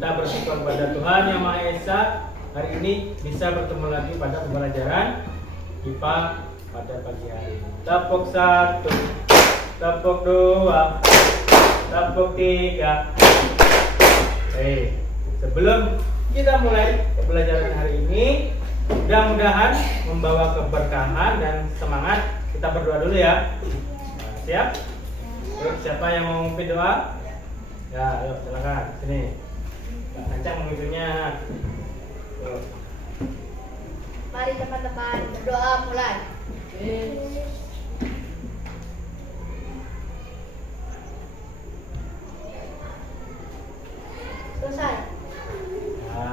Kita bersyukur pada Tuhan Yang Maha Esa, hari ini bisa bertemu lagi pada pembelajaran IPA pada pagi hari ini. Tepuk 1, tepuk 2, tepuk 3. Sebelum kita mulai pembelajaran hari ini, mudah-mudahan membawa keberkahan dan semangat. Kita berdoa dulu ya. Nah, siap? Yuk, siapa yang mau memimpin doa? Ya, ayo silakan sini. Kak Ancang memimpinnya. Yuk. Mari teman-teman berdoa mulai. Selesai. Ya,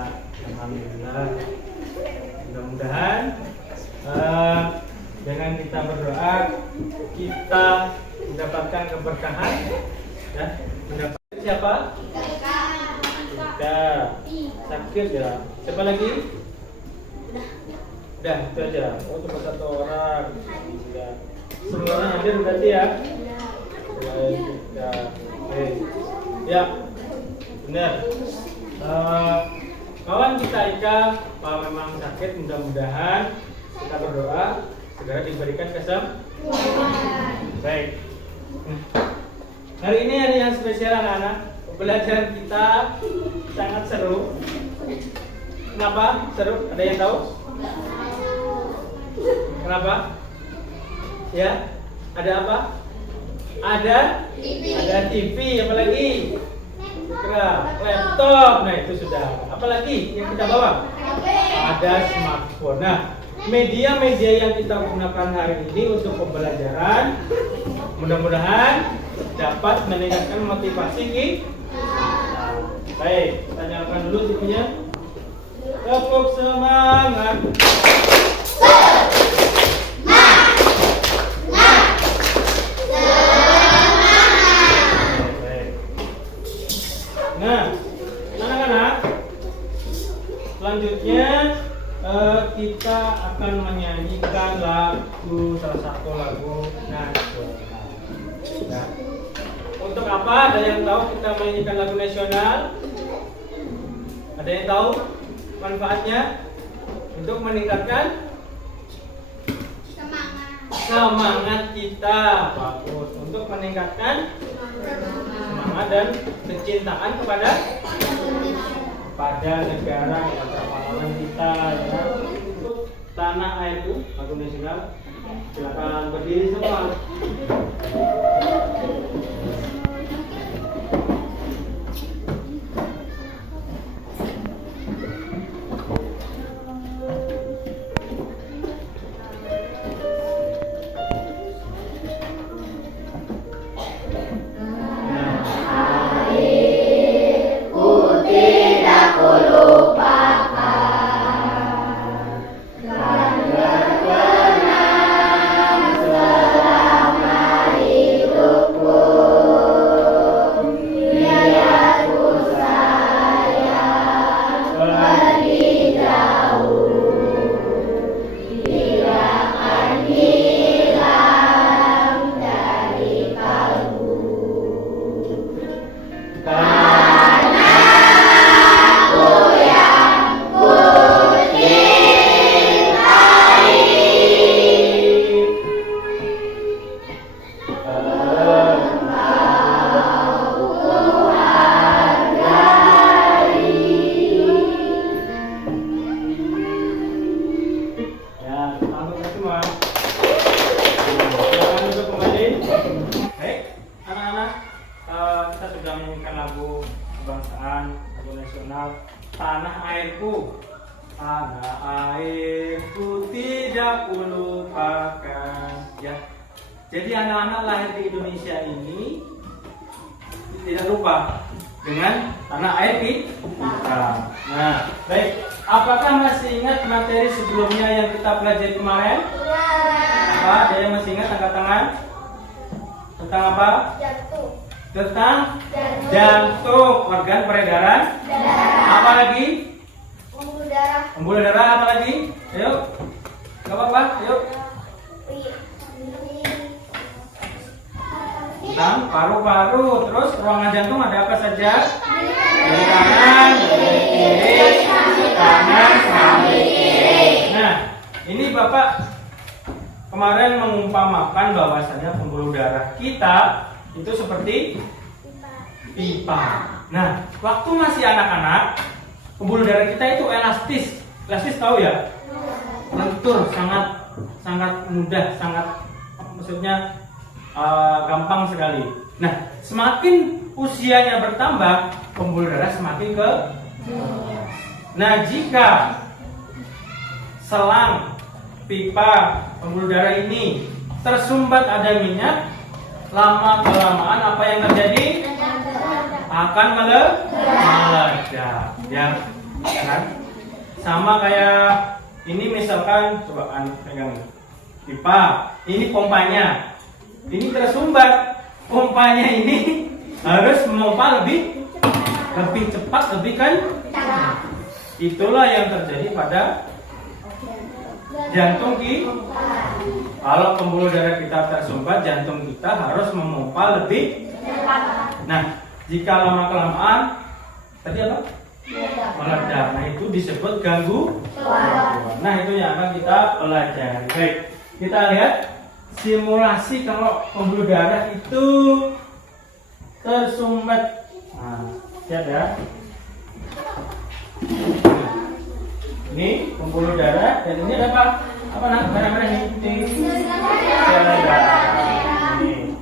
alhamdulillah. Mudah-mudahan dengan kita berdoa kita mendapatkan keberkahan dan mendapatkan siapa? Kita sakit ya. Siapa lagi? Udah itu aja. Oh cuma 1 orang. Ya. Semua orang hadir berarti ya. Ya, benar. Kawan kita Ika, kalau memang sakit, mudah-mudahan kita berdoa segera diberikan kesembuhan. Baik. Hari ini hari yang spesial anak-anak. Pembelajaran kita sangat seru. Kenapa seru? Ada yang tahu? Kenapa? Ya? Ada apa? Ada TV, apalagi? Laptop. Nah, itu sudah. Apalagi yang kita bawa? Ada smartphone. Nah, media-media yang kita gunakan hari ini untuk pembelajaran mudah-mudahan dapat meningkatkan motivasi kita. Baik, kita nyalakan dulu TV-nya. Tepuk semangat. Nah, anak-anak, selanjutnya kita akan menyanyikan salah satu lagu nasional. Nah, untuk apa? Ada yang tahu kita menyanyikan lagu nasional? Ada yang tahu manfaatnya? Untuk meningkatkan semangat kita. Bagus. Untuk meningkatkan semangat dan kecintaan kepada negara, kepada pahlawan kita ya. Untuk tanah airku, lagu nasional. Silakan berdiri semua. Tanah airku, tanah airku tidak kulupakan. Ya, jadi anak-anak lahir di Indonesia ini tidak lupa dengan tanah air kita. Nah, baik. Apakah masih ingat materi sebelumnya yang kita pelajari kemarin? Apa? Ada yang masih ingat? Angkat tangan. Tentang apa? Jantung. Tentang jantung, organ peredaran. Apa lagi? Pembuluh darah. Apa lagi? Ayo. Gak apa-apa. Ayo. Tentang paru-paru. Terus ruangan jantung ada apa saja? kiri kanan, kiri kiri, kanan sampai kiri. Nah, ini Bapak kemarin mengumpamakan bahwasanya pembuluh darah kita itu seperti pipa. Nah, waktu masih anak-anak, pembuluh darah kita itu elastis. Elastis tahu ya? Lentur, sangat mudah, maksudnya gampang sekali. Nah, semakin usianya bertambah, pembuluh darah semakin ke. Nah, jika selang pipa pembuluh darah ini tersumbat ada minyak, lama kelamaan apa yang terjadi? Akan meledak, ya kan? Sama kayak ini misalkan, coba pegang pipa, ini pompanya, ini tersumbat, pompanya ini harus memompa lebih cepat, lebih kencang. Itulah yang terjadi pada jantung kita. Kalau pembuluh darah kita tersumbat, jantung kita harus memompa lebih cepat. Nah, jika lama kelamaan tadi apa? Meledak. Nah, itu disebut gangguan. Nah, itu yang akan kita pelajari. Baik, kita lihat simulasi kalau pembuluh darah itu tersumbat. Nah, lihat ya. Ini pembuluh darah dan ini ada apa? Apa nak? Merah-merah ini. Sel darah. Ini.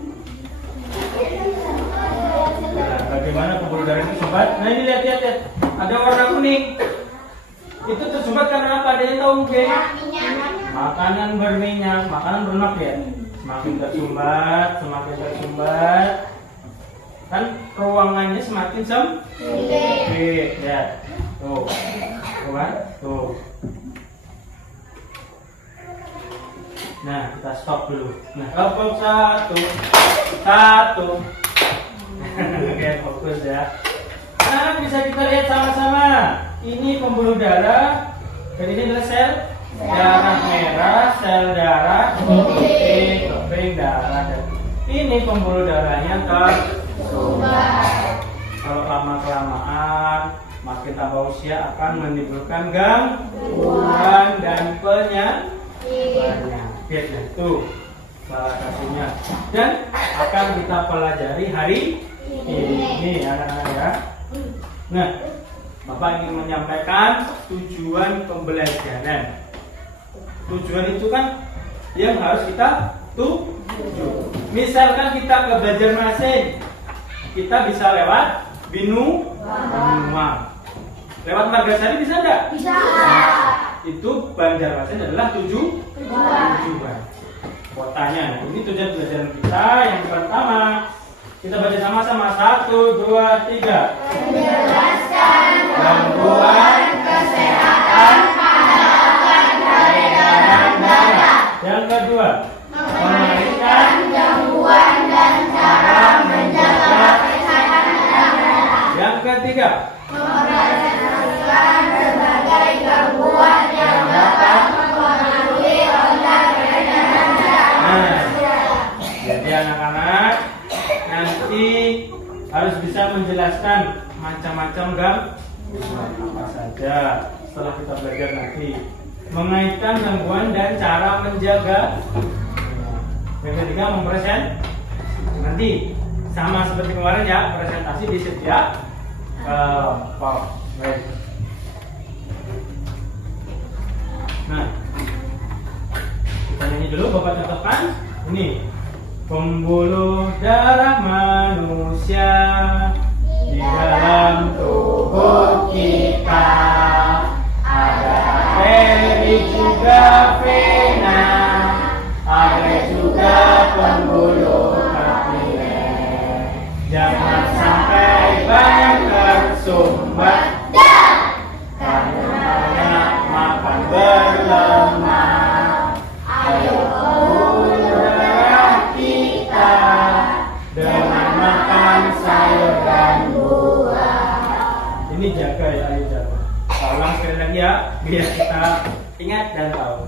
Nah, bagaimana pembuluh darah itu sumbat? Nah, ini lihat. Ada warna kuning. Itu tersumbat karena apa? Ada yang tahu mungkin? Makanan berminyak, makanan berlemak ya. Semakin tersumbat, kan ruangannya semakin sempit ya. Tuh. Tuh. Nah, kita stop dulu. Nah, kelompok satu. Oke, fokus ya. Nah, bisa kita lihat sama-sama. Ini pembuluh darah dan ini adalah sel darah merah, sel darah putih, keping darah. Dan ini pembuluh darahnya tersumbat. Kalau lama-kelamaan makin tambah usia akan menimbulkan gangguan dan penyakit. Tuh salah satunya. Dan akan kita pelajari hari ini anak-anak ya. Nah, Bapak ingin menyampaikan tujuan pembelajaran. Tujuan itu kan yang harus kita tuju. Misalkan kita ke Banjarmasin, kita bisa lewat Binuang. Lewat Margasari bisa enggak? Bisa. Itu Banjarmasin adalah tujuan. Kotanya. Ini tujuan pelajaran kita. Yang pertama, kita baca sama-sama. 1, 2, 3. Menjelaskan Gangguan kesehatan pada peredaran darah. Yang kedua, memberikan gangguan dan cara menjaga kesehatan darah. Yang ketiga, Memperhatikan berbagai gangguan yang dapat mempengaruhi organ peredaran darah. Nah, jadi anak-anak nanti harus bisa menjelaskan macam-macam gangguan apa saja setelah kita belajar nanti, mengaitkan gangguan dan cara menjaga. Yang ketiga nanti sama seperti kemarin ya, presentasi di setiap baik. Nah, kita nyanyi dulu, Bapak catatkan. Ini pembuluh darah manusia di dalam tubuh kita, ada arteri juga vena, ada juga pembuluh kapiler. Jangan sampai banyak tersumbat karena banyak makan berlemak. Ayo pembuluh darah kita dengan makan sayur dan buah. Ini jaga ya, ayo jaga. Ulang sekali lagi ya, biar kita ingat dan tahu.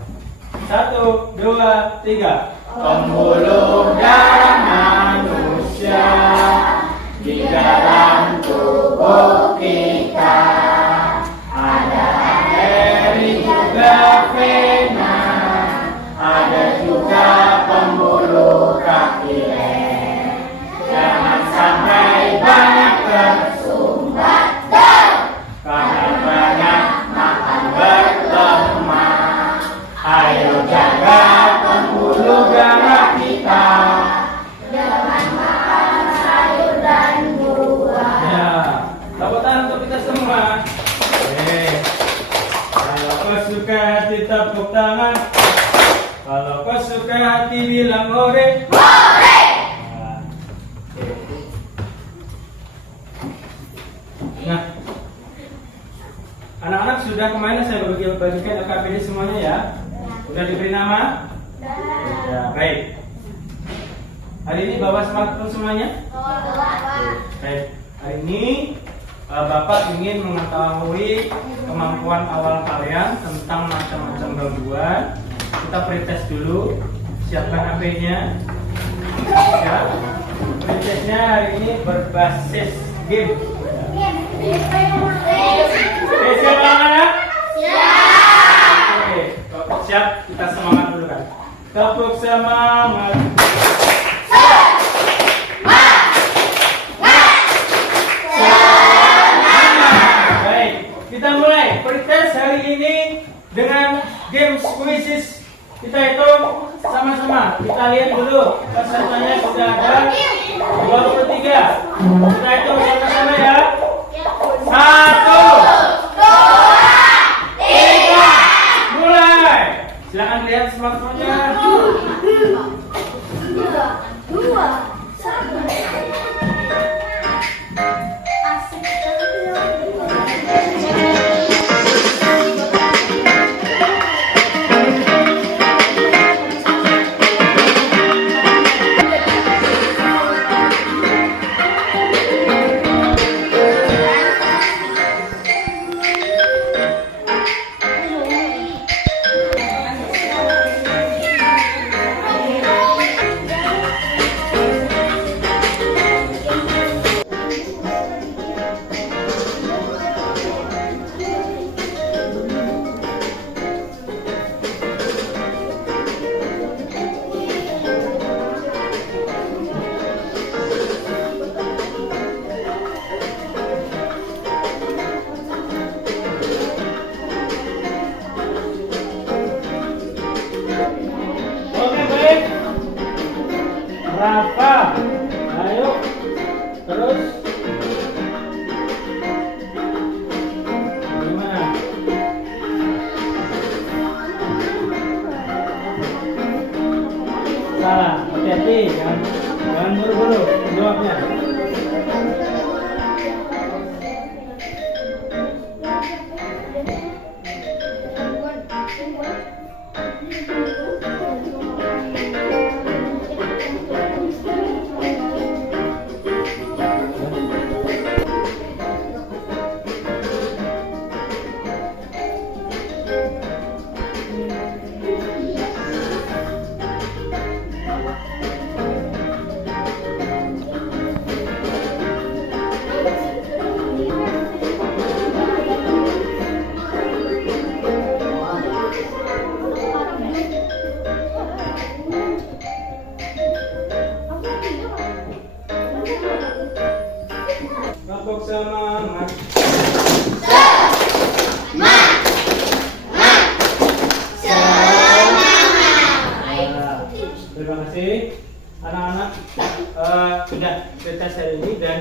1, 2, 3. Pembuluh darah manusia di dalam tubuh kita. sudah kemarin saya bagikan LKPD semuanya ya. Sudah diberi nama? Ya, baik. Hari ini bawa smartphone semuanya? Baik. Hari ini Bapak ingin mengetahui kemampuan awal kalian tentang macam-macam gangguan. Kita pretest dulu. Siapkan HP-nya. Ya. Pretestnya hari ini berbasis game. Siap anak? Oke, kalau siap kita semangat dulu kan. Tepuk semangat. Baik, kita mulai pretest hari ini dengan game quizzes. Kita hitung sama-sama. Kita lihat dulu pesertanya sudah ada 23. Kita hitung sama-sama ya. 1, 2, 3, mulai. Silakan lihat smartphone-nya. 2, 1. Asik. Oke, baik. Rafa, ayo. Terus. Gimana? Salah, hati-hati, jangan buru-buru jawabnya. Tepuk semangat. Terima kasih anak-anak. Sudah kita hari ini dan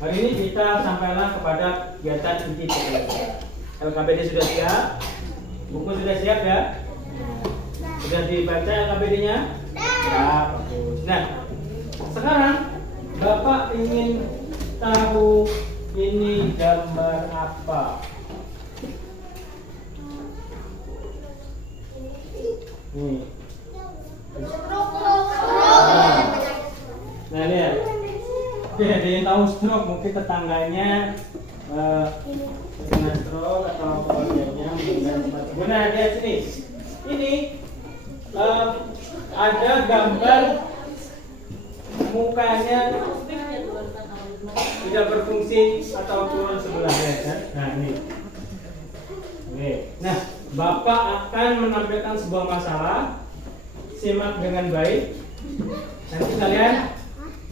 hari ini kita sampailah kepada kegiatan inti pembelajaran. LKPD sudah siap, buku sudah siap ya. Sudah dibaca LKPD-nya? Ya, bagus. Nah, sekarang Bapak ingin tahu ini gambar apa? Nih. Nah, lihat. Oke, ada yang tahu stroke, mungkin tetangganya dengan stroke atau keluarganya dengan semacam. Nah, lihat sini. Ini ada gambar mukanya tidak berfungsi atau turun sebelah ya. Nah, ini. Oke. Nah, Bapak akan menampilkan sebuah masalah. Simak dengan baik. Nanti kalian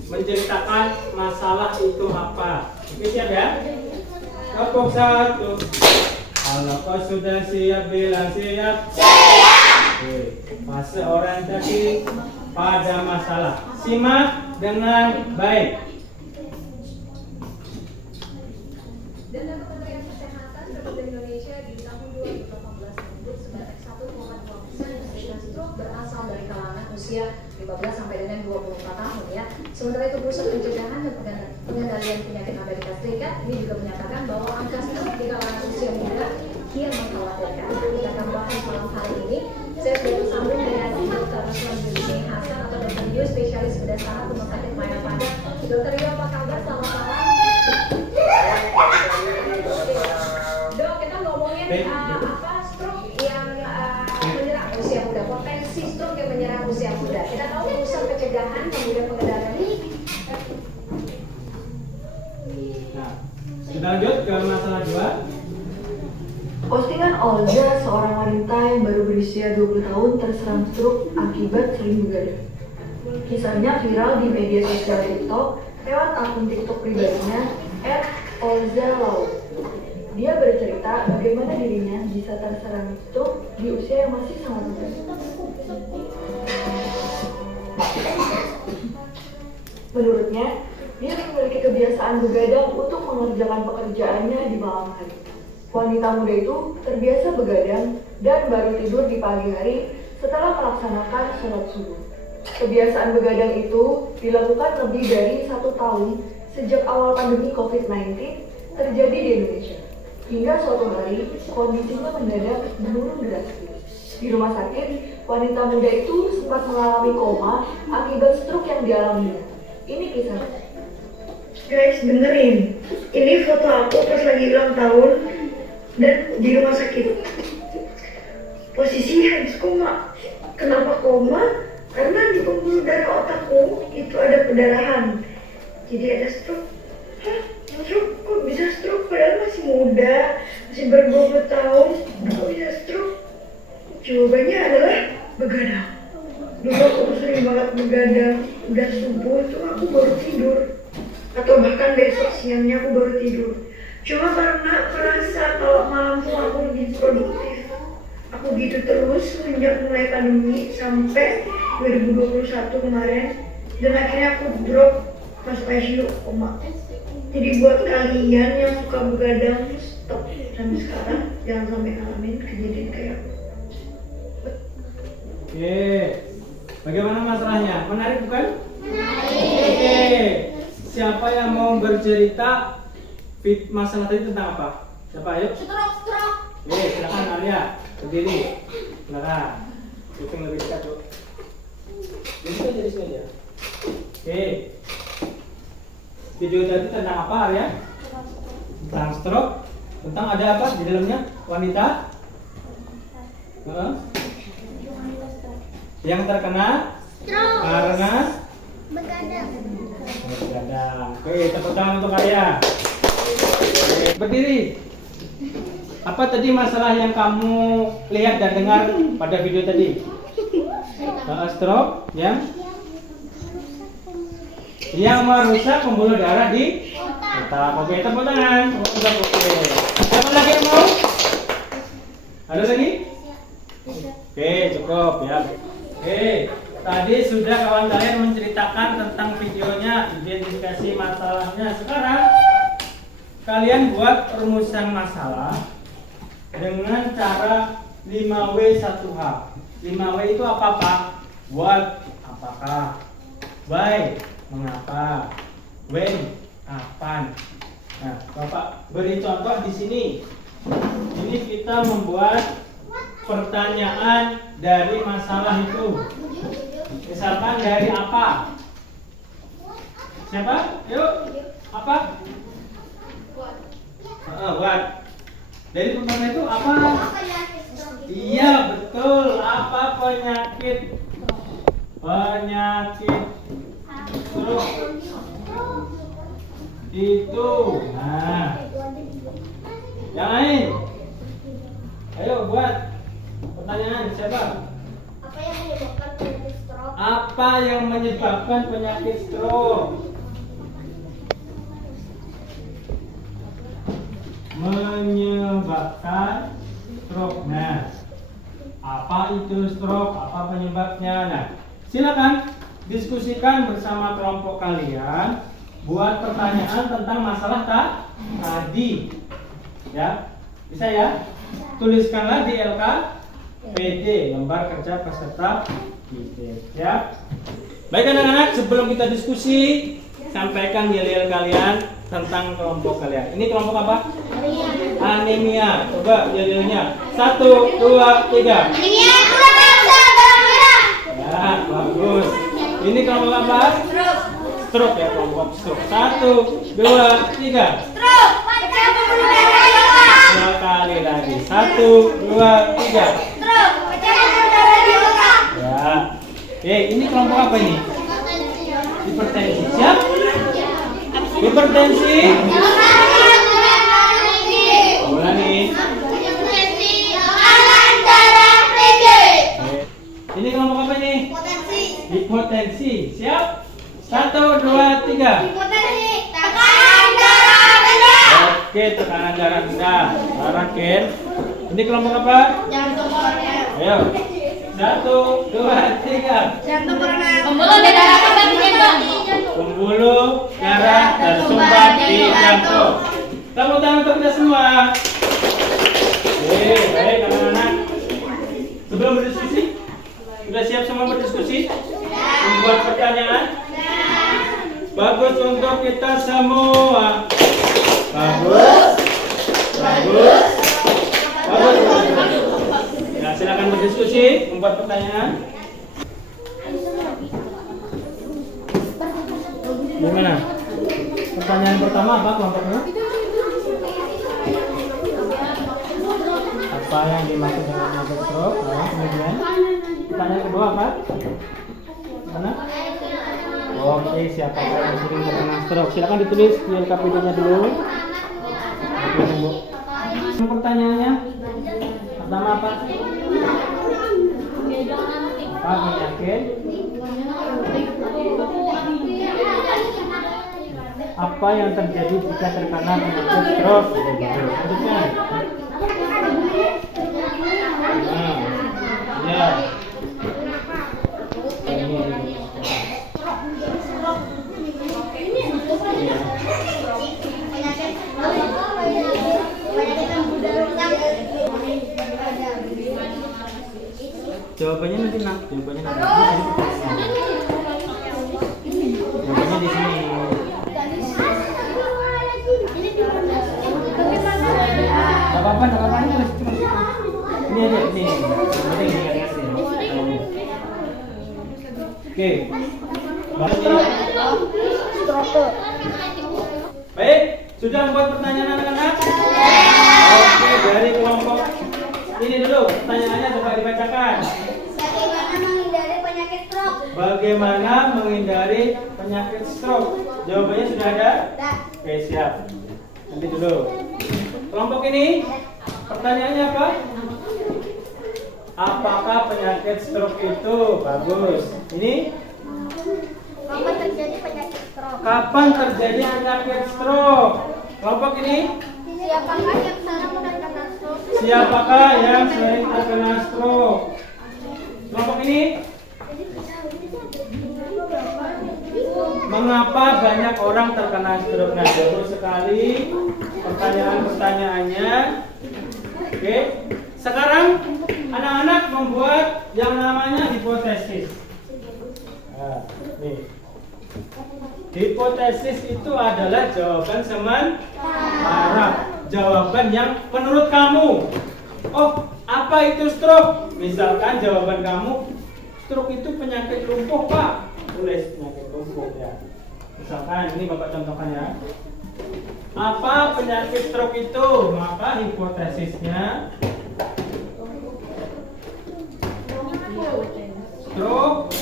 menceritakan masalah itu apa. Oke, siap ya? Tepuk 1. Kalau kau sudah siap, bilang siap. Oke. Fase orientasi pada masalah. Simak dengan baik. Dana Kementerian Kesehatan Republik Indonesia di tahun 2018 menyebut sebanyak 1,2% penderita stroke berasal dari kalangan usia 15 sampai dengan 24 tahun ya. Sementara itu Pusat Pencegahan dan Pengendalian Penyakit Amerika Serikat ini juga menyatakan bahwa angka stroke di kalangan usia muda kian mengkhawatirkan. Kita akan bahas malam hari ini. Saya sudah bersambung dengan Dr. Ruslan Yusni Hasan atau Dr. Yu, spesialis bedah saraf Rumah Sakit Mayapada. Dr. Yu, apa kabar? Selamat malam. Dok, kita ngomongin apa stroke yang menyerang usia muda, potensi stroke yang menyerang usia muda. Kita tahu pusat pencegahan kemudian pengendalian. Nah, kita lanjut ke masalah 2. Postingan Olga, seorang wanita yang baru berusia 20 tahun terserang stroke akibat sering begadang. Kisahnya viral di media sosial TikTok lewat akun TikTok pribadinya @olzalau. Dia bercerita bagaimana dirinya bisa terserang stroke di usia yang masih sangat muda. Menurutnya, dia memiliki kebiasaan begadang untuk mengerjakan pekerjaannya di malam hari. Wanita muda itu terbiasa begadang dan baru tidur di pagi hari setelah melaksanakan sholat subuh. Kebiasaan begadang itu dilakukan lebih dari 1 tahun sejak awal pandemi COVID-19 terjadi di Indonesia. Hingga suatu hari, kondisinya mendadak menurun drastis. Di rumah sakit, wanita muda itu sempat mengalami koma akibat stroke yang dialaminya. Ini kisahnya. Guys, dengerin. Ini foto aku pas lagi ulang tahun dan di rumah sakit. Posisi habis koma. Kenapa koma? Karena di pembuluh darah otakku itu ada pendarahan. Jadi ada stroke. Hah? Stroke? Kok bisa stroke? Padahal masih muda, masih ber-20 tahun. Kok bisa stroke? Jawabannya adalah begadang. Dulu aku sering banget begadang. Udah subuh itu aku baru tidur. Atau bahkan besok siangnya aku baru tidur. Cuma karena merasa kalau malam tuh aku lebih produktif. Aku gitu terus sejak mulai pandemi sampai 2021 kemarin. Dan akhirnya aku drop masuk ICU koma. Jadi buat kalian yang suka begadang, stop sampai sekarang. Jangan sampai ngalamin kejadian kayak aku. Oke, bagaimana masalahnya? Menarik bukan? Oke, siapa yang mau bercerita masalah tadi tentang apa? Siapa? Ayo. Stroke. Oke, silakan Arya. Berdiri. Silakan. Kuping lebih dekat tuh. Jadi sini aja. Oke. Video tadi tentang apa Arya? Tentang stroke. Tentang ada apa di dalamnya? Wanita? Yang terkena karena Begadang. begadang. Oke, tepuk tangan untuk Arya. Oke, berdiri. Apa tadi masalah yang kamu lihat dan dengar pada video tadi? Stroke yang merusak pembuluh darah di otak. Oke, tepuk tangan. Oke. Siapa lagi yang mau? Ada lagi? Oke, cukup ya. Oke, tadi sudah kawan kalian menceritakan tentang videonya, identifikasi masalahnya. Sekarang kalian buat rumusan masalah dengan cara 5W1H. 5W itu apa Pak? What, apakah? Why, mengapa? When, kapan? Nah, Bapak beri contoh di sini. Ini kita membuat pertanyaan dari masalah itu. Misalkan dari apa? Siapa? Yuk, apa? What? Dari pertanyaan itu apa? Iya, betul. Apa penyakit? Penyakit stroke itu. Nah, yang lain. Ayo buat pertanyaan. Siapa? Apa yang menyebabkan penyakit stroke? Menyebabkan stroke. Nah, apa itu stroke? Apa penyebabnya? Nah, silakan diskusikan bersama kelompok kalian. Buat pertanyaan tentang masalah tadi. Ya, bisa ya? Tuliskanlah di LKPD, lembar kerja peserta didik. Ya. Baik anak-anak, sebelum kita diskusi, sampaikan yel-yel kalian tentang kelompok kalian. Ini kelompok apa? Anemia. Coba judulnya. 1, 2, 3. Ya, bagus. Ini kelompok apa? Stroke ya, kelompok stroke. 1, 2, 3. Sekali lagi. 1, 2, 3. Ya. Ini kelompok apa ini? Hipertensi. Siap? Hipertensi. Ulangi. Ini kelompok apa ini? Hipotensi. Siap? 1, 2, 3. Oke, tekanan darah rendah. Ken. Ini kelompok apa? Ayo. 1, 2, 3. Pembuluh darah tersumbat di jantung. Tepuk tangan untuk kita semua. Baik anak-anak. Sebelum berdiskusi, sudah siap semua berdiskusi? Membuat pertanyaan? Bagus untuk kita semua. Bagus. Ya, silakan berdiskusi, membuat pertanyaan. Gimana? Pertanyaan pertama apa kelompoknya? Apa yang dimaksud dengan penyakit stroke? Kemudian pertanyaan kedua apa? Mana? Oke, siapa yang sering terkena stroke? Silakan ditulis di LKPD-nya dulu. Pertanyaannya pertama apa? Apa penyakit? Apa yang terjadi jika terkena penyakit stroke? Nah, ya. Jawabannya nanti jawabannya di sini. Gak apa-apa, terus. Ini aja, ini. Oke. Baik, sudah membuat pertanyaan anak-anak? Oke, dari kelompok ini dulu pertanyaannya coba dibacakan. Bagaimana menghindari penyakit stroke? Jawabannya sudah ada? Oke, siap. Nanti dulu. Kelompok ini pertanyaannya apa? Apakah penyakit stroke itu? Bagus. Ini? Kapan terjadi penyakit stroke? Kapan terjadi penyakit stroke? Kelompok ini? Siapakah yang sering terkena Siapakah yang sering terkena stroke? stroke? Kelompok ini? Mengapa banyak orang terkena stroke? Nah, bagus sekali pertanyaan-pertanyaannya. Oke. Sekarang anak-anak membuat yang namanya hipotesis. Nah, nih. Hipotesis itu adalah jawaban sementara. Jawaban yang menurut kamu. Oh, apa itu stroke? Misalkan jawaban kamu, stroke itu penyakit lumpuh, Pak. Tulis penyakit lumpuh ya. Misalkan ini Bapak contohkan ya. Apa penyakit stroke itu? Maka hipotesisnya stroke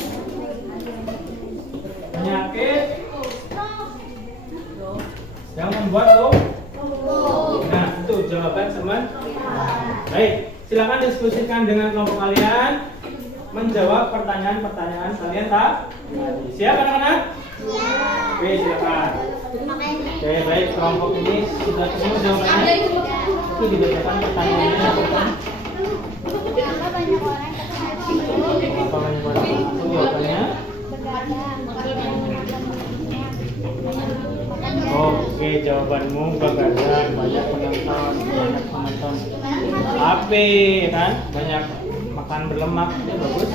penyakit yang membuat lumpuh. Nah, itu jawaban sementara. Baik, silakan diskusikan dengan kelompok kalian menjawab pertanyaan-pertanyaan kalian tak? Siap anak-anak? Oke, silakan. Oke, baik, kelompok ini sudah ketemu jawabannya. Itu dibacakan pertanyaannya. Kenapa banyak orang terkena stroke? Apa banyak orang? Itu jawabannya. Oke, jawabanmu begadang, banyak penonton HP kan, banyak makan berlemak, ya bagus.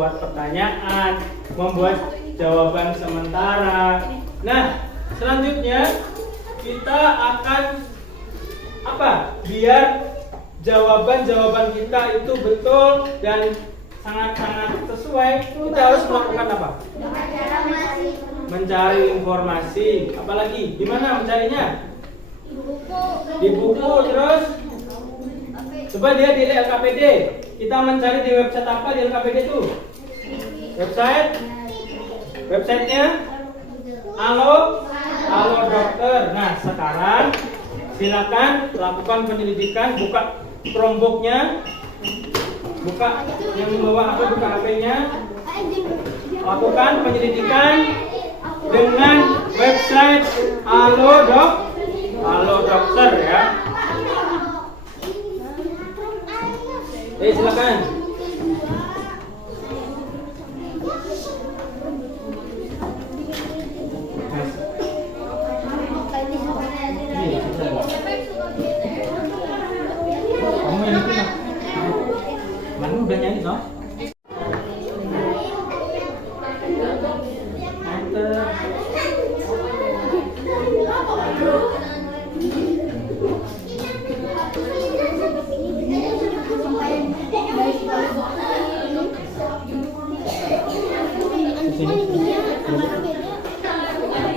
membuat pertanyaan, membuat jawaban sementara. Nah, selanjutnya kita akan biar jawaban-jawaban kita itu betul dan sangat-sangat sesuai, kita harus melakukan apa? Mencari informasi. Apalagi gimana mencarinya? Di buku. Terus coba dia di LKPD. Kita mencari di website apa di LKPD itu? Websitenya Halo Dokter. Nah, sekarang silakan lakukan penyelidikan, buka Chromebook-nya, buka yang di bawah buka HP-nya, lakukan penyelidikan dengan website Halo Dokter ya. Silakan. Kamu yang itu dong. Manu udah nyanyi dong.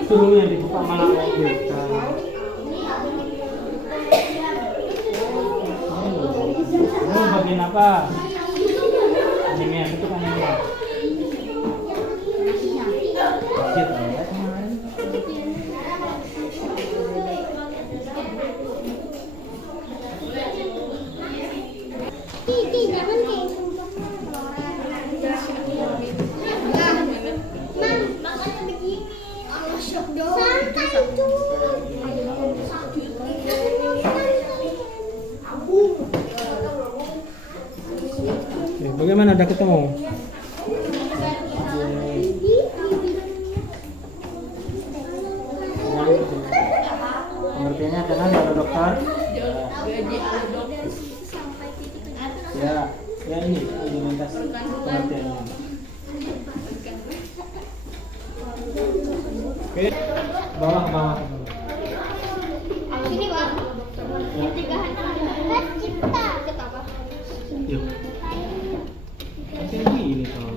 Suruh yang dibuka malah kayak gitu. Ini bagian apa? Anime itu kan anime. Bagaimana udah ketemu? Pengertiannya adalah Halo Dokter. Ya ini lintas pengertiannya. Oke, bawah. Sini Pak. Pencegahan cipta. Apa? Yuk. Ini tuh.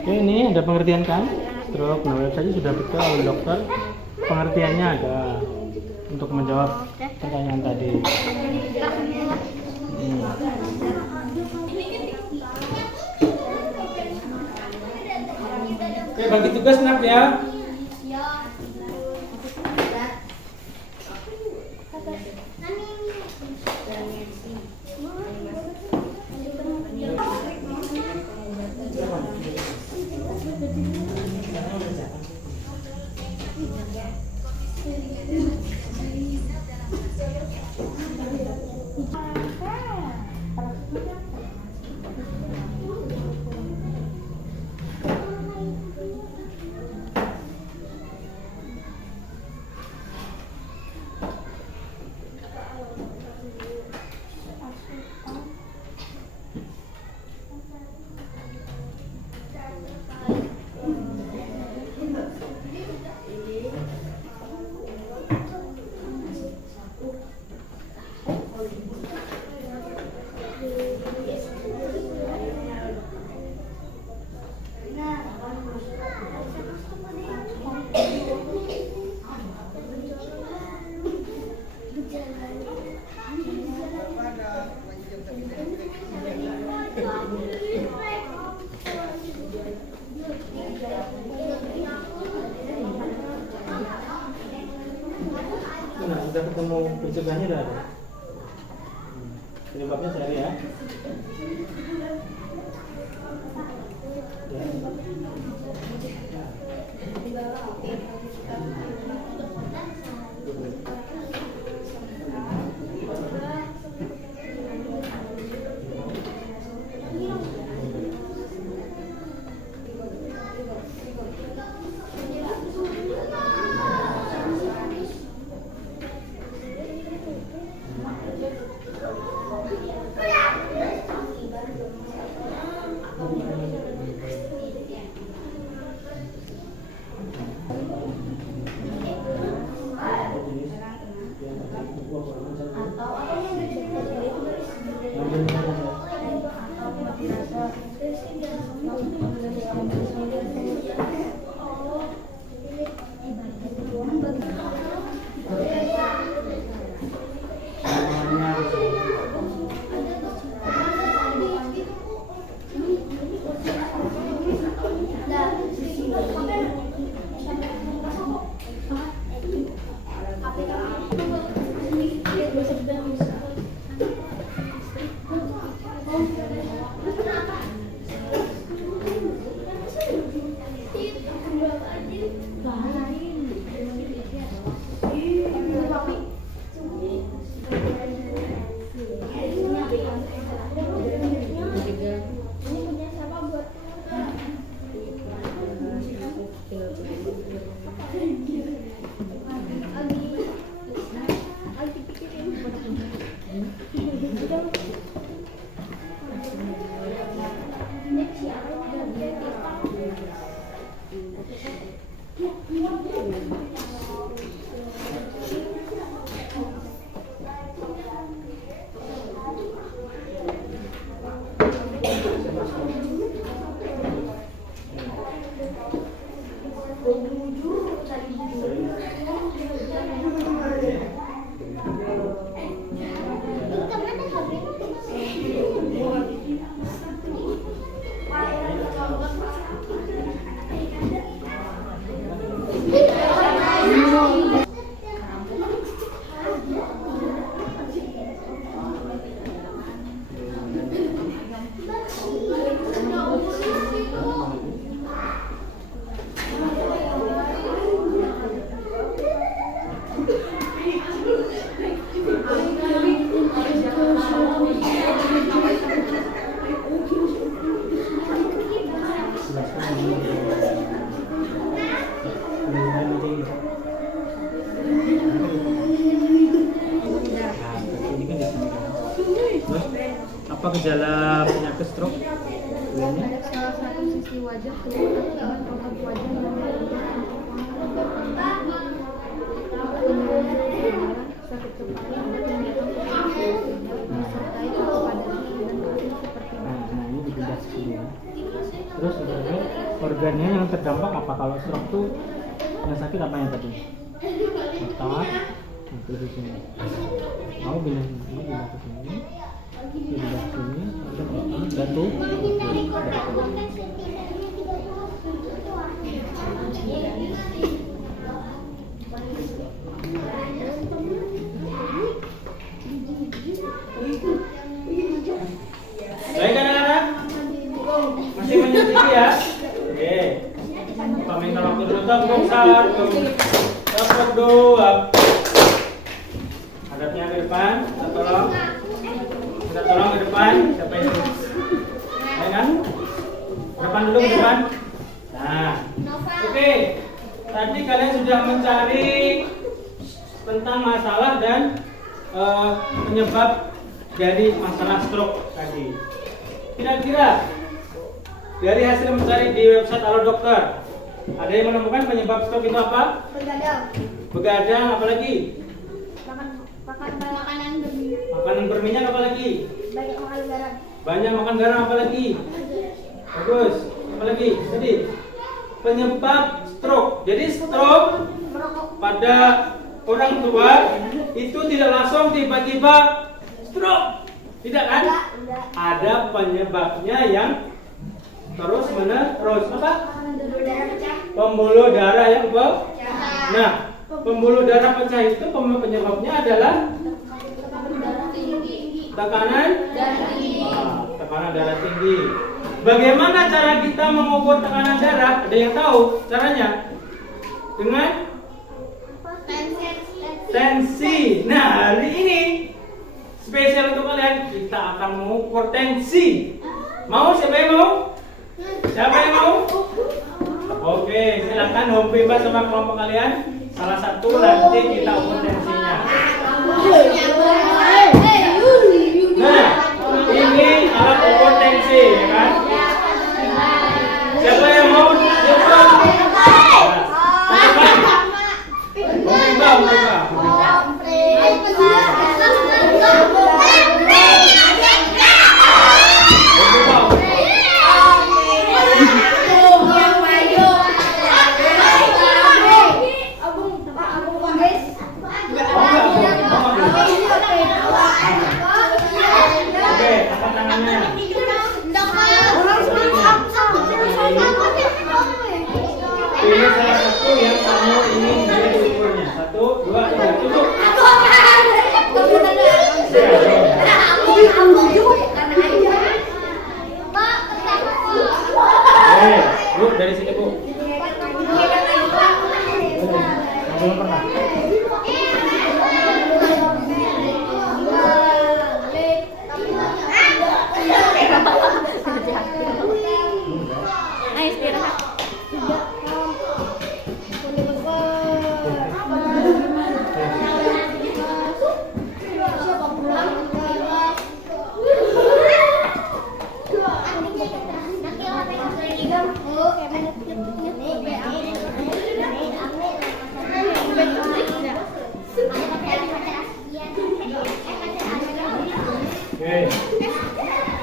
Oke, ini ada pengertian kan? Stroke, nah website sudah betul Halo Dokter. Pengertiannya ada untuk menjawab pertanyaan tadi. Oke, bagi tugas Nak ya. Nah, sudah ketemu pencegahannya udah ada. Penyebabnya cari ya. Ya. Apa gejala penyakit stroke? Ada salah satu sisi wajah keluar akibat otot wajah yang sakit kepala yang disertai kewaspadaan dan kaki seperti Nah, ini dipindah ke sini ya. Terus organnya yang terdampak apa kalau stroke tuh yang sakit apa yang tadi? Otak. Nah, terus di sini. Mau pindah ke sini. Pindah ke sini. Jantung. Baik anak-anak, masih menyelidiki ya. Oke, kita minta waktu dulu. Tepuk satu, tepuk dua. Hadapnya ke depan, kita tolong ke depan. Siapa itu? Ya kan? Ke depan dulu, ke depan. Nah, oke. Tadi kalian sudah mencari tentang masalah dan penyebab dari masalah stroke tadi. Kira-kira dari hasil mencari di website Halo Dokter, ada yang menemukan penyebab stroke itu apa? Begadang, apalagi? Makanan berminyak, apalagi? Banyak makan garam, apalagi? Bagus. Apalagi? Tadi penyebab stroke. Jadi stroke pada orang tua itu tidak langsung tiba-tiba stroke, tidak kan? Ada penyebabnya yang terus menerus. Apa? Pembuluh darah yang pecah. Nah, pembuluh darah pecah itu penyebabnya adalah tekanan darah tinggi. Bagaimana cara kita mengukur tekanan darah? Ada yang tahu caranya? Dengan tensi. Nah, hari ini spesial untuk kalian, kita akan mengukur tensi. Mau? Siapa yang mau? Siapa yang mau? Oke, silakan home bebas sama kelompok kalian. Salah satu nanti kita ukur tensinya. Nah, ini alat ukur tensi, ya kan? Siapa yang mau? Siapa? Pilih salah satu yang kamu ingin menjadi ukurnya. 1, 2, 3, tutup. Oke, Bu, dari sini Bu. Belum pernah. Ayo istirahat. Oke.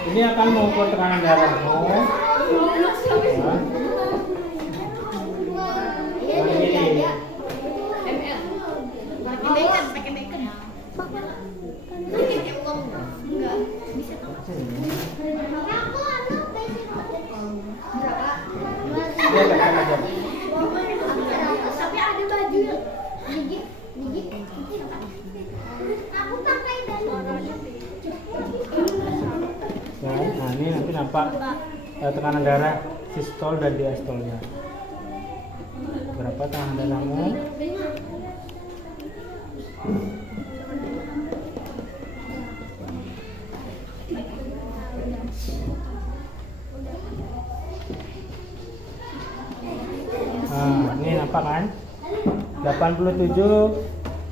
Ini akan mengukur tekanan darahmu. Ya. Ini. Dia tekan aja. Tapi ada baju gigit aku pakai dan Nah, ini nanti nampak tekanan darah sistol dan diastolnya. Berapa tekanan darahmu? Nah, ini nampak kan? 87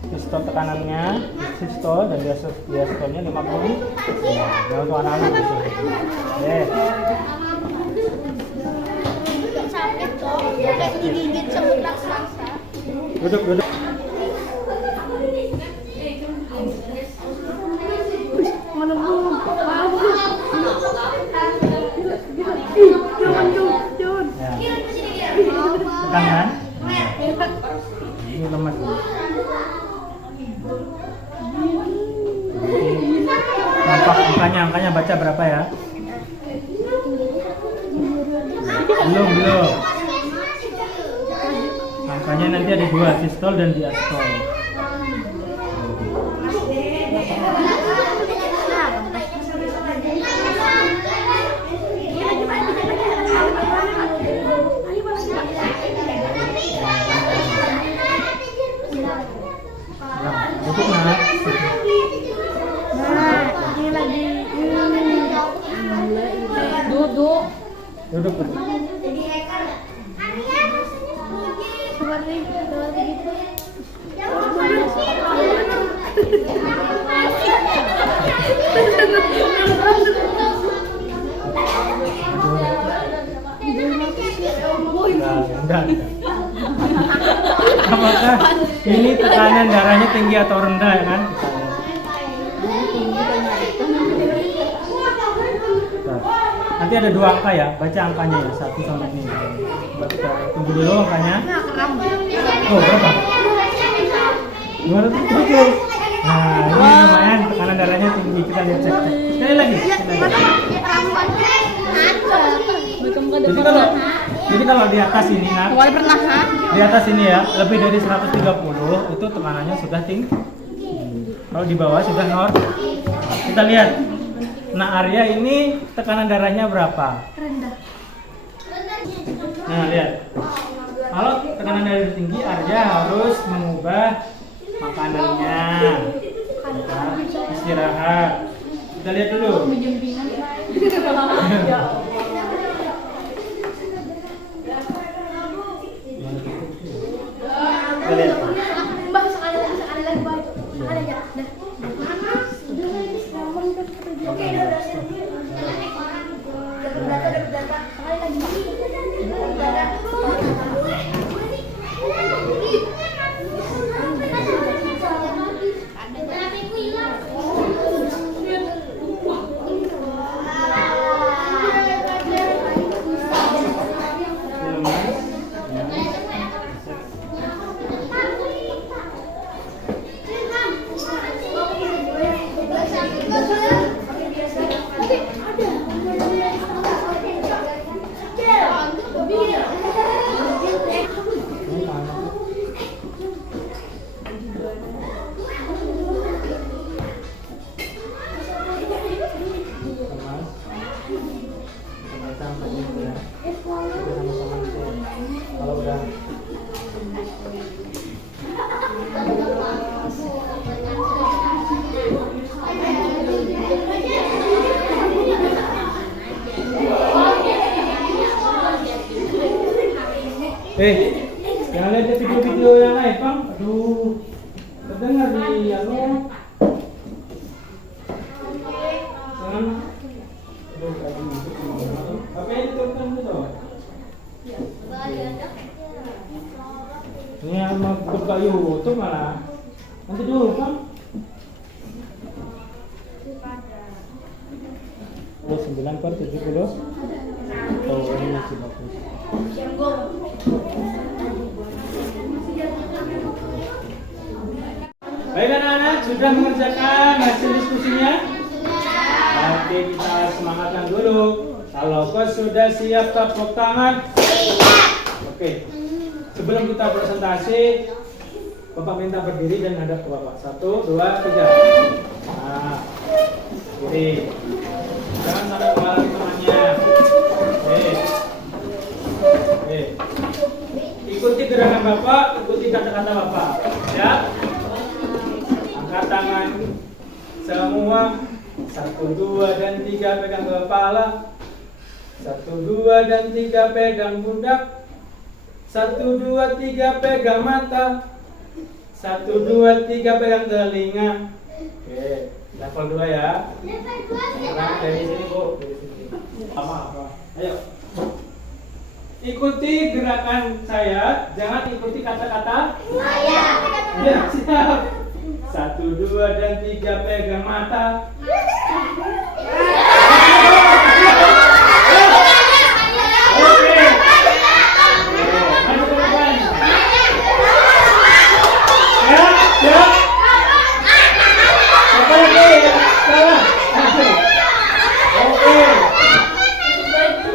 sistol tekanannya, sistol dan diastolnya 50. Nah, untuk anak-anak di sini. sakit dong, kayak digigit semut raksasa. Duduk. Ya. Tekan kan? Ini lemas. Nampak angkanya baca berapa ya? Belum. Angkanya nanti ada 2, sistol dan diastol. Duduk nak. Ini lagi duduk. Seperti gitu. Enggak. Apakah ini tekanan darahnya tinggi atau rendah ya kan? Nanti ada 2 angka ya, baca angkanya ya, 1 sampai 5. Coba kita tunggu dulu angkanya. Oh, berapa? 207. Nah, ini lumayan tekanan darahnya tinggi, kita lihat cek. Sekali lagi. Jadi kalau di atas ini nak, di atas ini ya, lebih dari 130 itu tekanannya sudah tinggi. Kalau di bawah sudah normal. Kita lihat. Nah, Arya ini tekanan darahnya berapa? Rendah. Nah, lihat. Kalau tekanan darah tinggi, Arya harus mengubah makanannya. Istirahat. Kita lihat dulu. Kita lihat. Mbak, sekali lagi, Mbak. Sekali aja. Dah. Oke, udah. Sekali lagi. Jangan lihat video-video yang lain, Bang. Aduh, terdengar di anu. Jangan. Apa ini tonton dulu? Ini mau buka YouTube malah. Nanti dulu, Bang. Oh, 9/70. Oh, ini masih bagus. Baik anak-anak, sudah mengerjakan hasil diskusinya? Oke, kita semangatkan dulu. Kalau kau sudah siap, tepuk tangan. Oke, sebelum kita presentasi, Bapak minta berdiri dan hadap ke Bapak. 1, 2, 3. Nah, berdiri. Jangan sampai mengalami temannya. Oke. Ikuti gerakan Bapak, ikuti kata-kata Bapak. Siap? Angkat tangan semua. 1, 2, dan 3 pegang kepala. 1, 2, dan 3 pegang pundak. 1, 2, 3 pegang mata. 1, 2, 3 pegang telinga. Oke, level 2 ya. Sekarang dari sini, Bu. Dari sini. Apa? Ayo. Ikuti gerakan saya, jangan ikuti kata-kata saya. Ya, siap. 1, 2, dan 3 pegang mata. Oke. Maju ke depan. Ya. Apa lagi ya? Salah.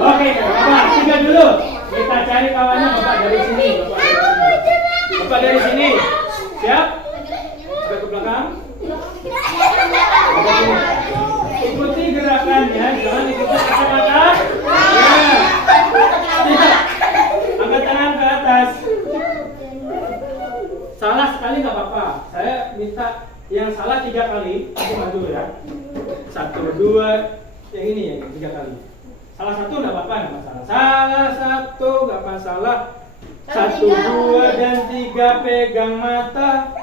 Oke, Bapak, tinggal dulu. Kita cari kawannya Bapak dari sini. Bapak dari sini. Siap? Sudah ke belakang. Ikuti gerakannya, jangan ikuti kata-kata. Ya. Angkat tangan ke atas. Salah sekali nggak apa-apa. Saya minta yang salah 3 kali. Aku maju ya. 1, 2, yang ini ya, 3 kali. Salah satu nggak apa-apa, nggak masalah. Salah satu nggak masalah. 1, 2, dan 3 pegang mata.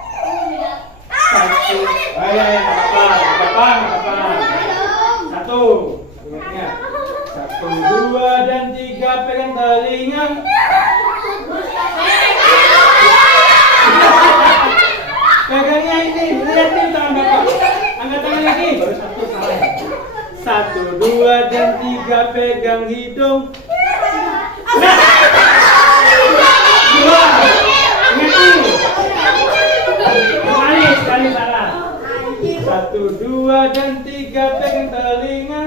1, nggak apa-apa. 1, ingatnya. 1, 2, dan 3 pegang telinga. Pegangnya ini, lihatin tangan Bapak. Angkat tangan lagi, baru 1 salah. 1, 2, dan 3 pegang hidung. Nah, 2, ingatin. Sekali salah. 1, 2, dan 3 pegang telinga.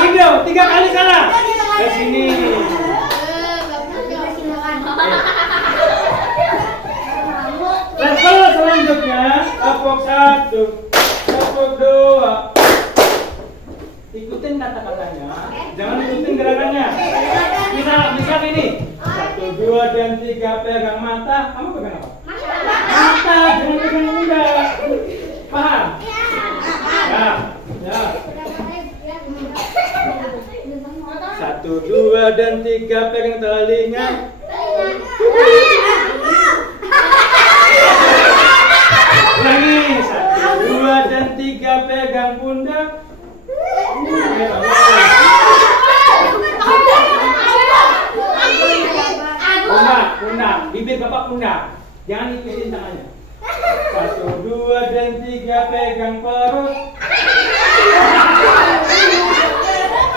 Hidung, 3 kali salah. Ke sini. Level selanjutnya, tepuk 1, tepuk 2. Ikutin kata-katanya, jangan ikutin gerakannya. Misal ini. 1, 2, dan 3 pegang mata. Kamu pegang apa? Mata, jangan pegang pundak. Paham? Ya. 1, 2, dan 3 pegang telinga. Ulangi. 1, 2, dan 3 pegang pundak. Pundak. Bibir Bapak pundak. Jangan ikutin tangannya. 1, 2, dan 3 pegang perut.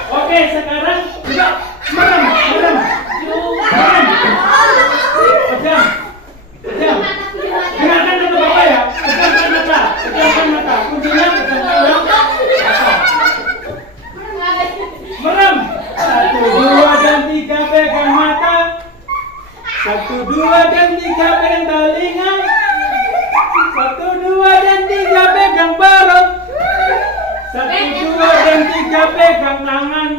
Oke, sekarang juga merem. Pejam. Dengarkan kata Bapak ya. Pejamkan mata. Kuncinya pejamkan mata. Merem. 1, 2, dan 3 pegang mata. 1, 2, dan 3 pegang telinga. 1, 2, dan 3 pegang perut. 1, 2, dan 3 pegang tangan.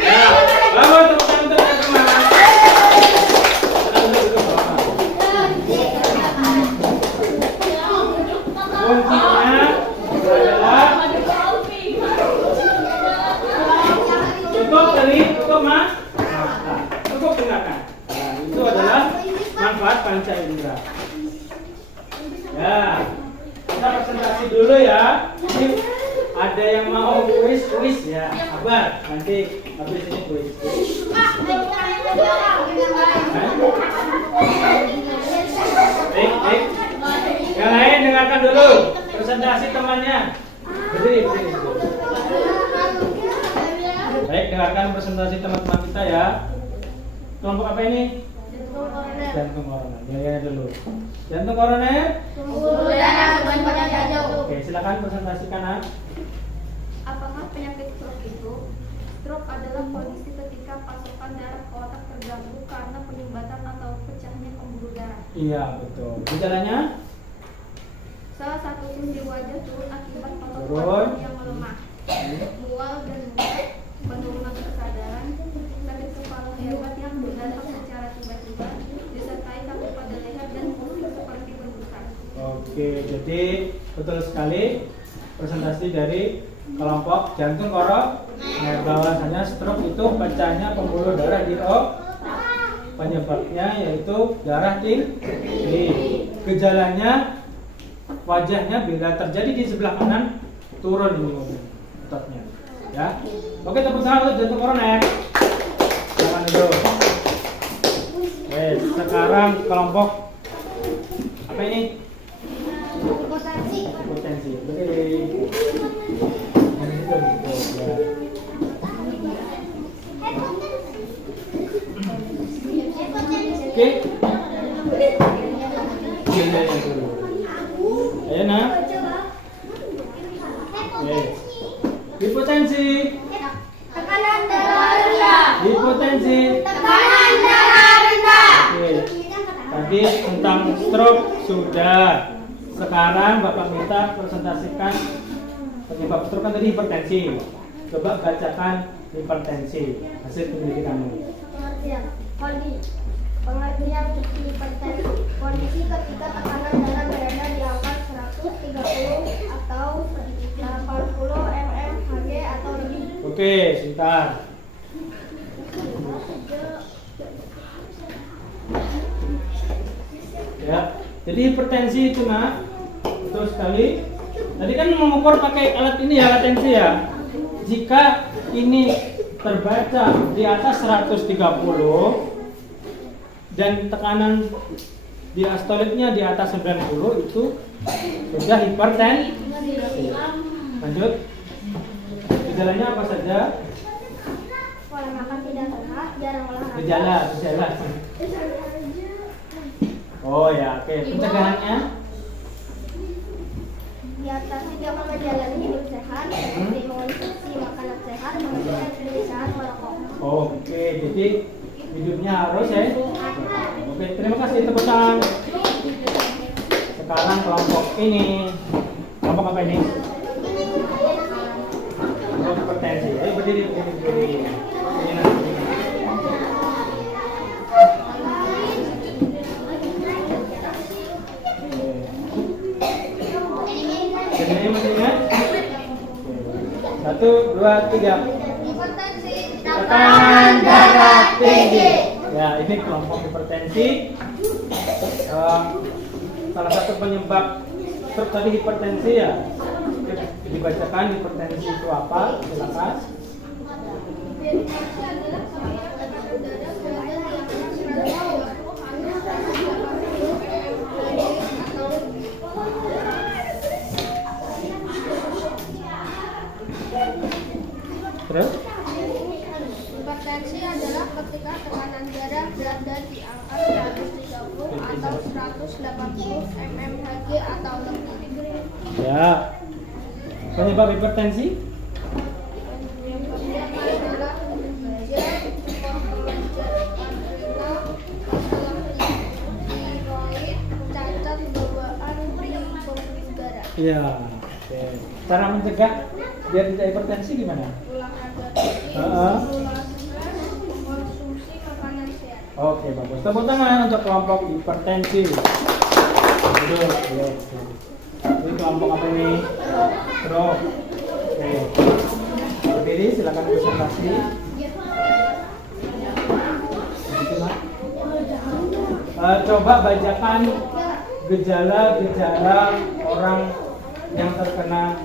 Ya, bawa tepuk tangan untuk teman-teman. Kuncinya adalah tutup panca indera. Ya, kita presentasi dulu ya. Ini ada yang mau kuis ya. Sabar, nanti habis ini kuis. Baik. Yang lain dengarkan dulu presentasi temannya. Berdiri. Baik, dengarkan presentasi teman-teman kita ya. Kelompok apa ini? Jantung koroner. Dengarkan dulu. Jantung koroner. Oke, silakan presentasikan. Apakah penyakit stroke itu? Stroke adalah kondisi ketika pasokan darah ke otak terganggu karena penyumbatan atau pecahnya pembuluh darah. Iya, betul. Gejalanya? Salah satu sendi wajah turun akibat otot Turun. paru yang melemah, mual dan mual, penurunan kesadaran, sakit kepala hebat yang berdampak secara tiba-tiba, disertai sakit pada leher dan pusing seperti berbuka. Oke, jadi betul sekali presentasi dari kelompok jantung koroner. Bahwasanya stroke itu pecahnya pembuluh darah di otak. Penyebabnya yaitu darah tinggi. Gejalanya wajahnya bila terjadi di sebelah kanan turun ini ototnya. Ya. Oke, tepuk tangan untuk jantung koroner. Silakan dulu. Sekarang kelompok apa ini? Hipertensi. Berdiri. Ya. Oke. Iya dulu. Ayo nak. Hipotensi. Tekanan darah rendah. Hipotensi. Tekanan darah rendah. Oke. Tadi tentang stroke sudah. Sekarang Bapak minta presentasikan penyebab stroke kan tadi hipertensi. Coba bacakan hipertensi hasil penelitianmu. Pengertian hipertensi, kondisi ketika tekanan darah berada di angka 130 atau 80 mmHg atau lebih. Oke, sebentar. Ya, jadi hipertensi itu nak, betul sekali. Tadi kan mengukur pakai alat ini ya, alat tensi ya. Jika ini terbaca di atas 130 dan tekanan diastolitnya di atas 90 itu sudah hipertensi. Lanjut. Gejalanya apa saja? Pola makan tidak sehat, jarang olahraga. Gejala. Oh ya, oke. Pencegahannya? Diatasi dengan menjalani hidup sehat, seperti mengonsumsi makanan sehat, menghindari kebiasaan merokok. Oke, jadi hidupnya harus ya. Oke, terima kasih tepuk tangan. Sekarang kelompok ini. Kelompok apa ini? Kelompok hipertensi. Ayo berdiri. Ini nanti. Jadi masih ingat? 1, 2, 3. Hipertensi, Tekanan darah tinggi. Ya, ini kelompok hipertensi. Salah satu penyebab stroke tadi hipertensi ya. Dibacakan hipertensi itu apa? Silakan. Terus? Hipertensi adalah ketika tekanan darah berada di angka 130 atau 180 mmHg atau lebih. Ya. Penyebab hipertensi? Penyebabnya adalah gajian, pembelajaran adrenal, masalah tiroid, cacat bawaan, pembuluh darah. Iya. Oke. Cara mencegah biar tidak hipertensi gimana? Olahraga, konsumsi makanan sehat. Oke, bagus. Tepuk tangan untuk kelompok hipertensi. Duduk. Ini kelompok apa ini? Stroke. Oke. Berdiri, silakan presentasi. Begitu, Mak. Coba bacakan gejala-gejala orang yang terkena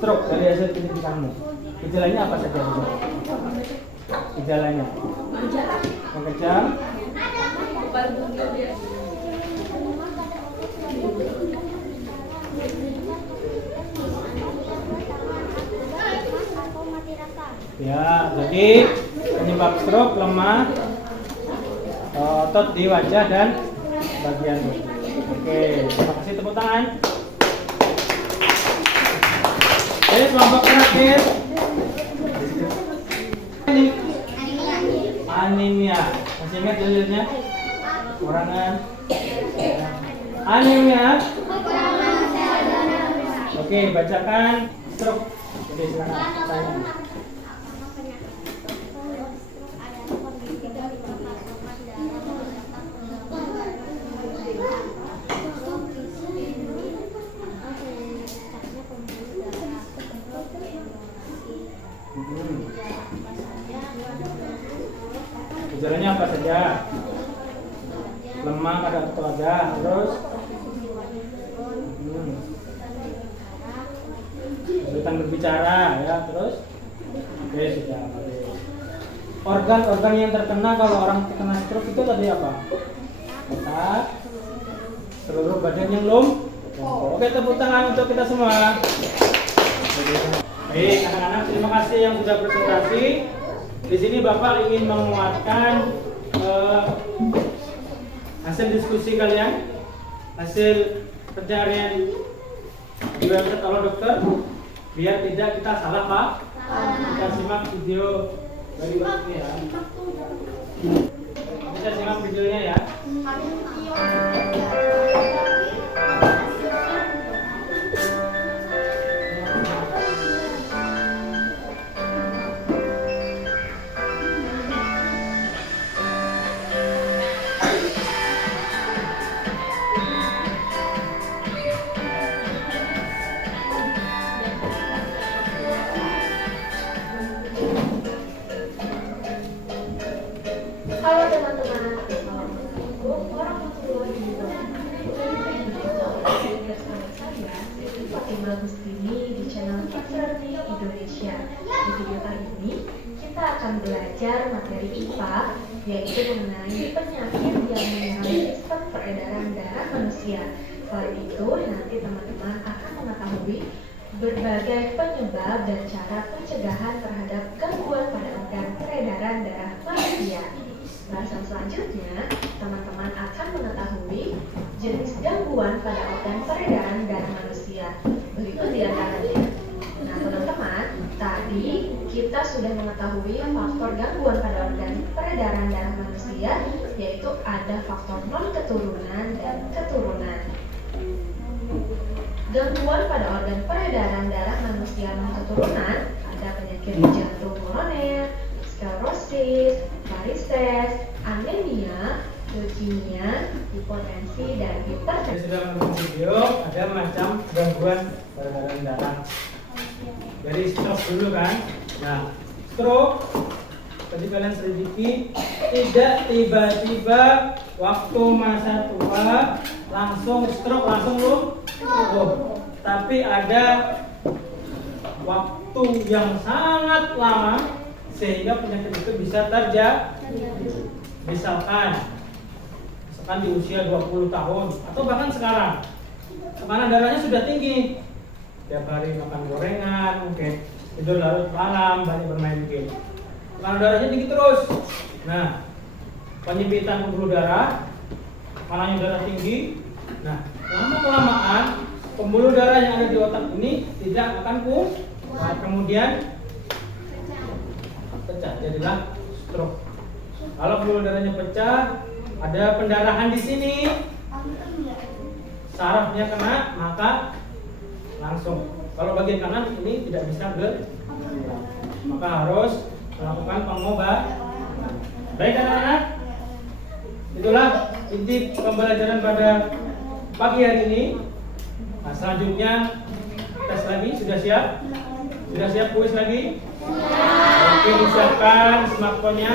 stroke dari hasil penyelidikanmu. Gejalanya apa saja? Gejalanya mengejang, ya, jadi penyebab stroke lemah otot di wajah dan bagian tubuh. Oke, terima kasih, tepuk tangan. Jadi kelompok terakhir ini anemia. Masih ingat judulnya? Kekurangan anemia. Oke, bacakan stroke. Oke, silakan tanya. Gejalanya apa saja? Lemah pada otot wajah, terus kesulitan berbicara, ya, terus oke, sudah. Organ-organ yang terkena kalau orang terkena stroke itu tadi apa? Otak, seluruh badan yang lumpuh. Oke, tepuk tangan untuk kita semua. Baik, anak-anak, terima kasih yang sudah presentasi. Di sini Bapak ingin menguatkan hasil diskusi kalian, hasil pencarian di website Halo Dokter, biar tidak kita salah Pak. Kita simak video dari Bapak ya. Kita simak videonya ya. Halo teman-teman, Assalamualaikum warahmatullahi wabarakatuh. Saya Fatima Agustini di channel Kids Learning Indonesia. Di video kali ini kita akan belajar materi IPA, yaitu mengenai penyakit yang menyerang sistem peredaran darah manusia. Selain itu, nanti teman-teman akan mengetahui berbagai penyebab dan cara pencegahan terhadap gangguan pada organ peredaran darah manusia. Bahasan selanjutnya, teman-teman akan mengetahui jenis gangguan pada organ peredaran darah manusia. Berikut diantaranya. Nah, teman-teman, tadi kita sudah mengetahui faktor gangguan pada organ peredaran darah manusia, yaitu ada faktor non-keturunan dan keturunan. Gangguan pada organ peredaran darah manusia non-keturunan ada penyakit jantung koroner, sklerosis, varises, anemia, leukemia, hipotensi, dan hipertensi. Saya sudah menonton video, ada macam gangguan peredaran darah. Dari stroke dulu kan. Nah, stroke tadi kalian selidiki, tidak tiba-tiba waktu masa tua langsung stroke, langsung lumpuh. Tapi ada waktu yang sangat lama sehingga penyakit itu bisa terjadi. Misalkan di usia 20 tahun atau bahkan sekarang tekanan darahnya sudah tinggi, tiap hari makan gorengan, mungkin tidur larut malam, banyak bermain game, tekanan darahnya tinggi terus. Nah, penyempitan pembuluh darah, malahnya darah tinggi. Nah, lama-kelamaan pembuluh darah yang ada di otak ini tidak akan kuat, kemudian pecah, jadilah stroke. Kalau pembuluh darahnya pecah, ada pendarahan di sini, sarafnya kena, maka langsung. Kalau bagian kanan ini tidak bisa gerak, maka harus melakukan pengobatan. Baik anak-anak, itulah inti pembelajaran pada pagi hari ini. Nah, selanjutnya tes lagi, sudah siap? Sudah siap kuis lagi? Oke, disiapkan smartphone-nya.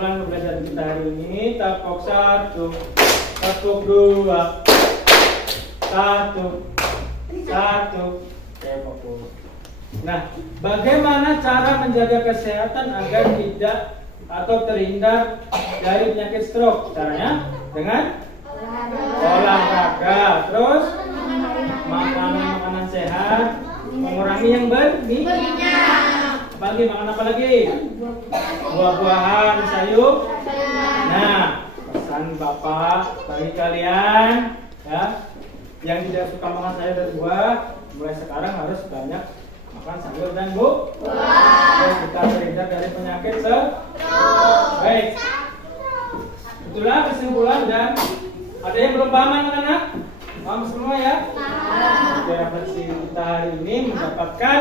kesimpulan pembelajaran kita hari ini. Tepuk 1, tepuk 2, 1, 1. Oke, fokus. Nah, bagaimana cara menjaga kesehatan agar tidak atau terhindar dari penyakit stroke? Caranya dengan olahraga, terus makan makanan sehat, mengurangi yang berminyak. Bagi makan apa lagi? Buah-buahan, sayur. Nah, pesan Bapak bagi kalian ya yang tidak suka makan sayur dan buah, mulai sekarang harus banyak makan sayur dan buah. Kita terhindar dari penyakit stroke. Baik. Itulah kesimpulan, dan ada yang belum paham anak-anak? Paham semua ya? Oke, refleksi kita hari ini mendapatkan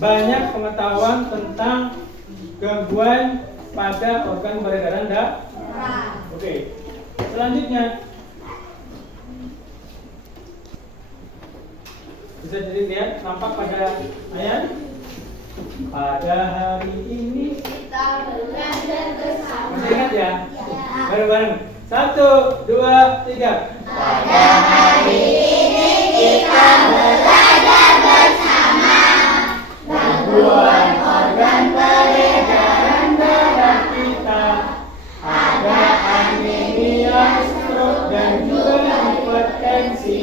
banyak pengetahuan tentang gangguan pada organ peredaran darah. Oke. Selanjutnya bisa jadi lihat nampak pada ayat. Pada hari ini Kita belajar bersama. masih ingat ya? Bareng-bareng. 1, 2, 3. Pada hari ini kita belajar bersama. Gangguan organ peredaran darah Kita ada anemia, stroke, dan juga hipertensi.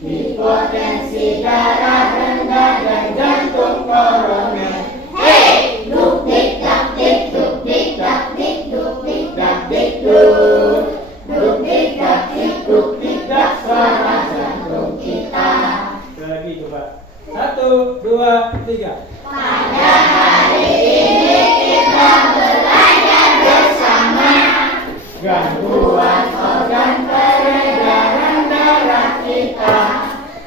Hipertensi darah rendah dan jantung koroner. Hey, duk dik dak dik duk dik dak dik duk dik dak dik duk. Duk dik dak dik duk dik dak suara jantung kita. Sekali lagi coba. 1, 2, 3. Pada hari ini kita belajar bersama. Gangguan organ peredaran darah kita.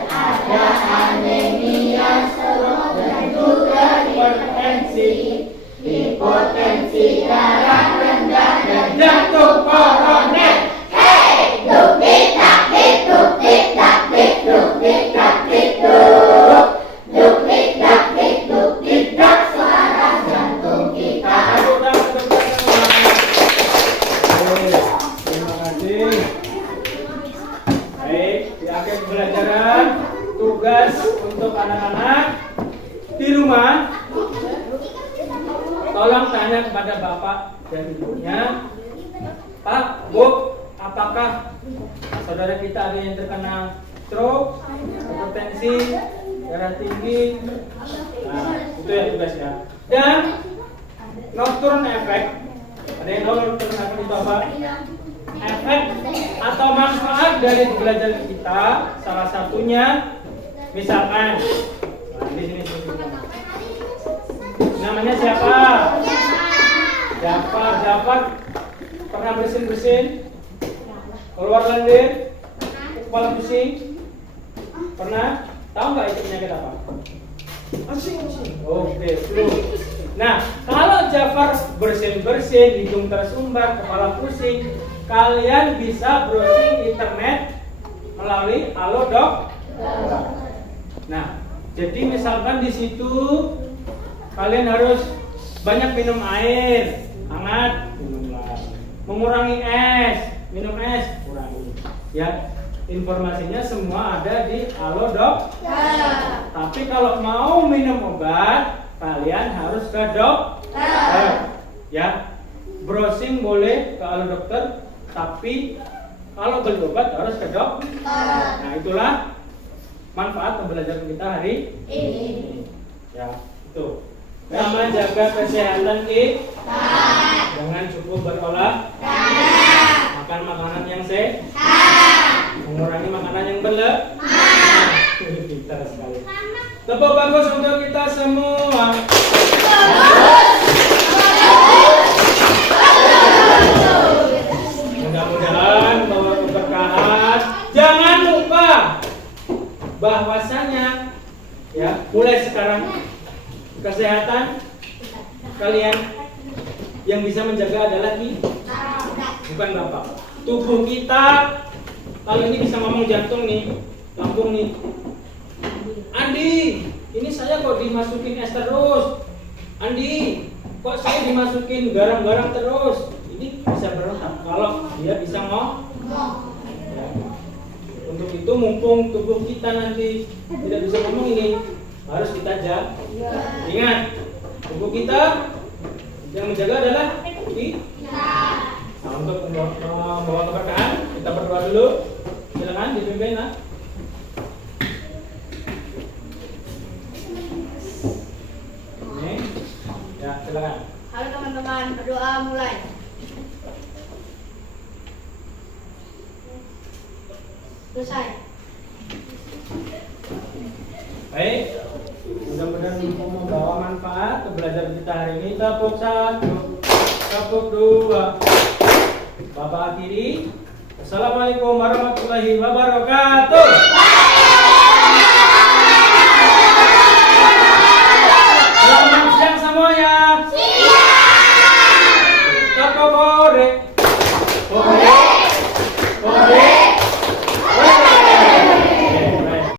Ada anemia, stroke, dan juga hipertensi. Hipertensi darah rendah dan jantung koroner. Hey, duk dik dak dik duk dik dak dik duk dik dak dik duk. Duk dik dak dik duk dik dak suara jantung kita. Tepuk tangan untuk kita semua. Oke, terima kasih. Baik, di akhir pembelajaran, tugas untuk anak-anak di rumah, tolong tanya kepada bapak dan ibunya, Pak, Bu, apakah saudara kita ada yang terkena stroke, hipertensi, darah tinggi? Nah, itu ya tugasnya. Dan nocturne effect, ada yang tahu nocturne effect itu apa? Efek atau manfaat dari belajar kita, salah satunya misalkan, nah, di sini namanya siapa? Jafar pernah bersin keluar lendir, kepala pusing, pernah? Tahu nggak itu penyakit apa? Pusing. Oke, flu. Nah, kalau Jafar bersin, hidung tersumbat, kepala pusing, kalian bisa browsing internet melalui Halodoc. Nah, jadi misalkan di situ kalian harus banyak minum air hangat, minumlah. Mengurangi es, minum es, kurangi. Ya, informasinya semua ada di Halodoc. Tapi kalau mau minum obat, kalian harus ke dokter. Ya, browsing boleh ke Halodoc, tapi kalau beli obat harus ke dokter. Nah, itulah manfaat pembelajaran kita hari ini. Ya, itu. Sama jaga kesehatan kita dengan cukup berolahraga, makan makanan yang sehat, mengurangi makanan yang berlebihan. Pintar sekali. Tepuk bagus untuk kita semua. Mudah-mudahan bawa keberkahan. Jangan lupa bahwasanya ya mulai sekarang kesehatan kalian yang bisa menjaga adalah kita, bukan bapak. Tubuh kita kalau ini bisa ngomong jantung nih, lambung nih. Andi, ini saya kok dimasukin es terus. Andi, kok saya dimasukin garang-garang terus? Ini bisa berontak kalau dia bisa ngomong. Ya. Untuk itu mumpung tubuh kita nanti tidak bisa ngomong ini harus kita jaga. Ingat, tubuh kita yang menjaga adalah kita. Nah, untuk membawa keberkahan kita berdoa dulu. Silakan dipimpin. Nah. Ini, ya silakan. Halo teman-teman, berdoa mulai. Selesai. Baik, mudah-mudahan membawa manfaat ke belajar kita hari ini. Tepuk satu, tepuk dua. Bapak akhiri. Assalamualaikum warahmatullahi wabarakatuh.